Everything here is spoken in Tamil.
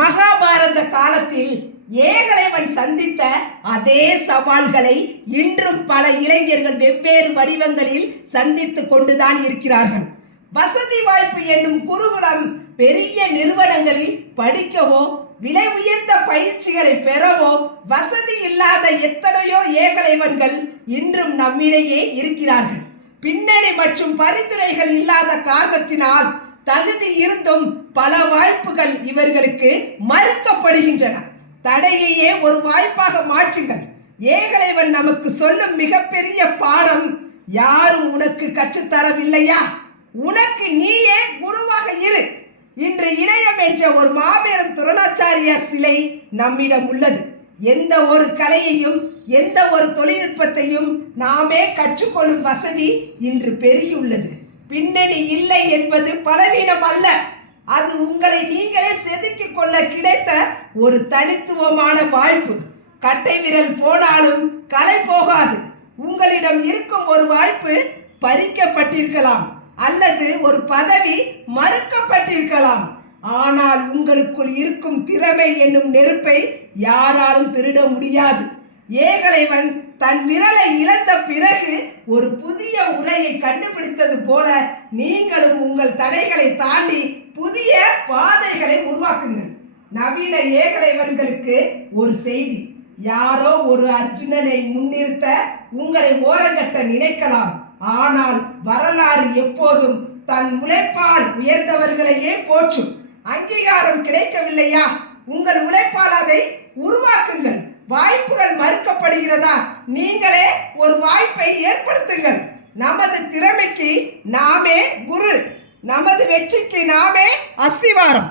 மகாபாரத காலத்தில் ஏகலைவன் சந்தித்த அதே சவால்களை இன்றும் பல இளைஞர்கள் வெவ்வேறு வடிவங்களில் சந்தித்துக் கொண்டுதான் இருக்கிறார்கள். வசதி வாய்ப்பு என்னும் குருகுலம் பெரிய நிறுவனங்களில் படிக்கவோ விலை உயர்ந்த பயிற்சிகளை பெறவோ வசதி இல்லாத எத்தனையோ ஏகலைவன்கள் இன்றும் நம்மிடையே இருக்கிறார்கள். பின்னணி மற்றும் பரிந்துரைகள் இல்லாத காரணத்தினால் தகுதி இருந்தும் பல வாய்ப்புகள் இவர்களுக்கு மறுக்கப்படுகின்றன. தடையையே ஒரு வாய்ப்பாக மாற்றுங்கள். ஏகலைவன் நமக்கு சொல்லும் மிகப்பெரிய பாடம், யாரும் உனக்கு கற்றுத்தரவில்லையா, உனக்கு நீயே குருவாக இரு. இன்று இணையம் என்ற ஒரு மாபெரும் துரோணாச்சாரியார் சிலை நம்மிடம் உள்ளது. எந்த ஒரு கலையையும் எந்த ஒரு தொழில்நுட்பத்தையும் நாமே கற்றுக்கொள்ளும் வசதி இன்று பெருகியுள்ளது. பின்னணி இல்லை என்பது பலவீனம் அல்ல, அது உங்களை நீங்களே செதுக்கிக் கொள்ள கிடைத்த ஒரு தனித்துவமான வாய்ப்பு. கட்டை விரல் போனாலும் கலை போகாது. உங்களிடம் இருக்கும் ஒரு வாய்ப்பு பறிக்கப்பட்டிருக்கலாம் அல்லது ஒரு பதவி மறுக்கப்பட்டிருக்கலாம். ஆனால் உங்களுக்குள் இருக்கும் திறமை என்னும் நெருப்பை யாராலும் திருட முடியாது. ஏகலைவன் தன் விரலை இழந்த பிறகு ஒரு புதிய முறையை கண்டுபிடித்தது போல நீங்களும் உங்கள் தடைகளை தாண்டி புதிய பாதைகளை உருவாக்குங்கள். நவீன ஏகலைவன்களுக்கு ஒரு செய்தி, யாரோ ஒரு அர்ஜுனனை முன்னிறுத்த உங்களை ஓரங்கட்ட நினைக்கலாம். ஆனால் வரலாறு எப்போதும் தன் உழைப்பால் உயர்ந்தவர்களையே போற்றும். அங்கீகாரம் கிடைக்கவில்லையா, உங்கள் உழைப்பால் அதை உருவாக்குங்கள். வாய்ப்புகள் மறுக்கப்படுகிறதா, நீங்களே ஒரு வாய்ப்பை ஏற்படுத்துங்கள். நமது திறமைக்கு நாமே குரு, நமது வெற்றிக்கு நாமே அஸ்திவாரம்.